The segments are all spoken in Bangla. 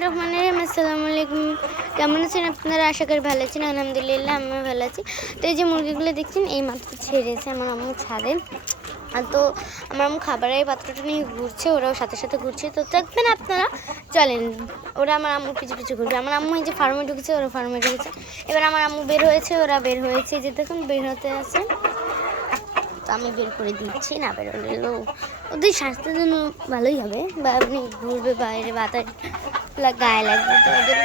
বিসমিল্লাহিররহমানিররহিম। আসসালামু আলাইকুম। কেমন আছেন আপনারা? আশা করি ভালো আছেন। আলহামদুলিল্লাহ আমিও ভালো আছি। তো এই যে মুরগিগুলো দেখছেন এই মাত্র ছেড়েছে আমার আম্মু ছাদে। তো আমার আম্মু খাবারের পাত্রটা নিয়ে ঘুরছে, ওরাও সাথে সাথে ঘুরছে। তো দেখবেন আপনারা, চলেন ওরা আমার আম্মুর পিছু পিছু ঘুরবে। আমার আম্মু এই যে ফার্মে ঢুকেছে, ওরা ফার্মে ঢুকেছে। এবার আমার আম্মু বের হয়েছে, ওরা বের হয়েছে, যে দেখুন বের হতে আছে। তো আমি বের করে দিচ্ছি, না বের হলেও ওদের স্বাস্থ্যের জন্য ভালোই হবে, বা আপনি ঘুরবে বাইরে, বাতাস গায়ে লাগবে। তো ওদের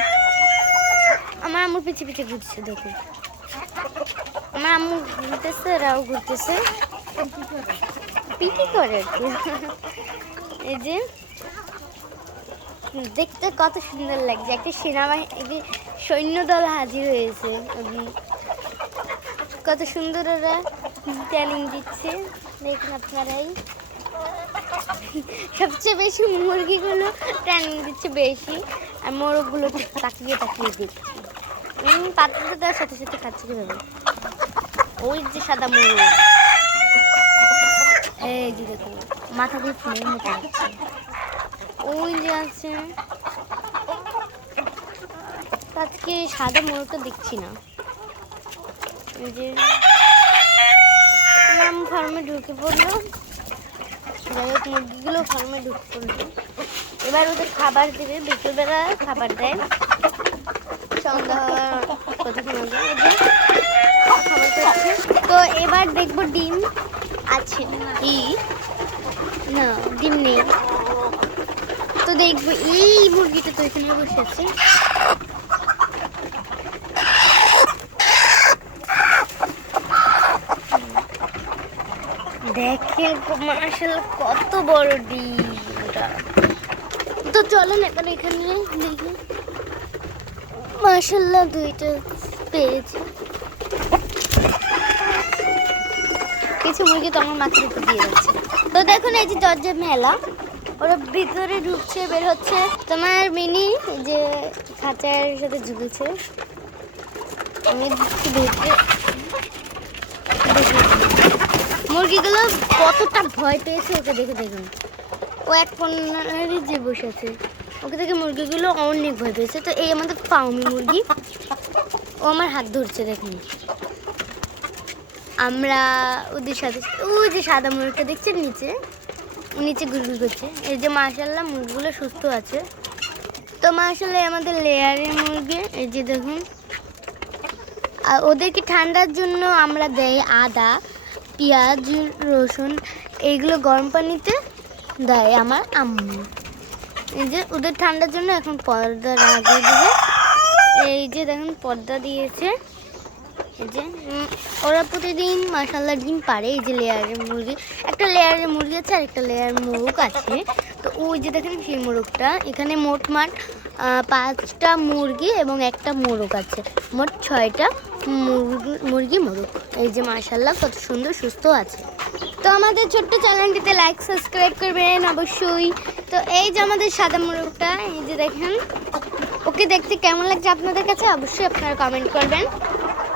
আমার আম্মুর পিছে পিছে ঘুরছে, দেখুন আমার আম্মু ঘুরতেছে, ওরাও ঘুরতেছে, পিটি করে আর কি। এই যে দেখতে কত সুন্দর লাগছে, একটা সেনাবাহিনী সৈন্যদল হাজির হয়েছে। কত সুন্দর ওরা ট্রেনিং দিচ্ছে, দেখুন আপনারাই। সবচেয়ে বেশি মুরগিগুলো ট্রেনিং দিচ্ছে বেশি, আর মোরগগুলো তাকিয়ে তাকিয়ে দিচ্ছে। পাত্রটা দেওয়ার সাথে সাথে খাচ্ছে কীভাবে, ওই যে সাদা মোরগ, এই যে দেখুন মাথাগুলো ফুলের মতো আছে, ওই যে আছে। আজকে সাদা মোরগটা দেখছি না। এই যে মাম ফার্মে ঢুকে পড়লো, যাই হোক মুরগিগুলো ফার্মে ঢুকে পড়লো। এবার ওদের খাবার দেবে, বিকেলবেলা খাবার দেয়, সন্ধ্যা হওয়ার কতক্ষণ আগে খাবার খাচ্ছে। তো এবার দেখবো ডিম আছে কি না, ডিম নেই। তো দেখবো এই মুরগিটা তো এখানে বসে আছে। দেখেন মাশাআল্লাহ কত বড় ডিমটা। তো চলেন এবার এখানে দেখি, মাশাআল্লাহ দুইটা পেয়েছে। কিছু মুরগি তো আমার মাথার উপর দিয়ে যাচ্ছে। তো দেখুন এই যে দরজা মেলা, ওরা ভিতরে ঢুকছে বের হচ্ছে। তোমার মিনি যে খাঁচার সাথে ঝুলছে, আমি দেখছি মুরগিগুলো কতটা ভয় পেয়েছে ওকে দেখে। দেখুন ও এক কোণারই যে বসেছে, ওকে দেখে মুরগিগুলো অনেক ভয় পেয়েছে। তো এই আমাদের ফার্মি মুরগি, ও আমার হাত ধরছে দেখুন। আমরা ওদের সাথে ওই যে সাদা মুরগিটা দেখছেন নিচে, নিচে ঘুরঘুর করছে। এই যে মাশাআল্লাহ মুরগিগুলো সুস্থ আছে। তো মাশাআল্লাহ আমাদের লেয়ারের মুরগি, এই যে দেখুন। আর ওদেরকে ঠান্ডার জন্য আমরা দেই আদা, পেঁয়াজ, রসুন, এইগুলো গরম পানিতে দেয় আমার আম্মু। এই যে ওদের ঠান্ডার জন্য এখন পর্দা লাগিয়ে দেবে। এই যে দেখুন পর্দা দিয়েছে। এই যে ওরা প্রতিদিন মাশাআল্লাহ ডিম পারে। এই যে লেয়ারের মুরগি, একটা লেয়ারের মুরগি আছে আর একটা লেয়ার মোরগ আছে। তো ওই যে দেখেন সেই মোরগটা, এখানে মোটমাট 5টা মুরগি এবং একটা মোরগ আছে, মোট 6টা মুরগি মোরগ। এই যে মাশাআল্লাহ কত সুন্দর সুস্থ আছে। তো আমাদের ছোট্ট চ্যানেলটিতে লাইক সাবস্ক্রাইব করবেন অবশ্যই। তো এই যে আমাদের সাদা মোরগটা, এই যে দেখেন, ওকে দেখতে কেমন লাগছে আপনাদের কাছে অবশ্যই আপনারা কমেন্ট করবেন।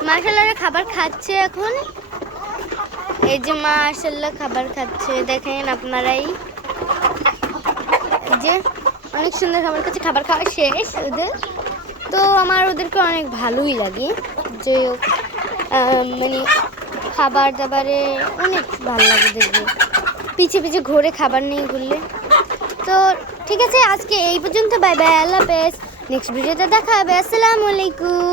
মাশাআল্লাহ খাবার খাচ্ছে এখন, এই যে মাশাআল্লাহ খাবার খাচ্ছে, দেখেন আপনারাই। যে অনেক সুন্দর খাবার খাচ্ছে, খাবার খাওয়া শেষ ওদের। তো আমার ওদেরকে অনেক ভালোই লাগে, যে মানে খাবার দাবারে অনেক ভালো লাগে দেখবে, পিছে পিছে ঘুরে খাবার নিয়ে ঘুরলে। তো ঠিক আছে, আজকে এই পর্যন্ত। বাই বাই, আল্লাহ হাফেজ। নেক্সট ভিডিওতে দেখা হবে। আসসালামু আলাইকুম।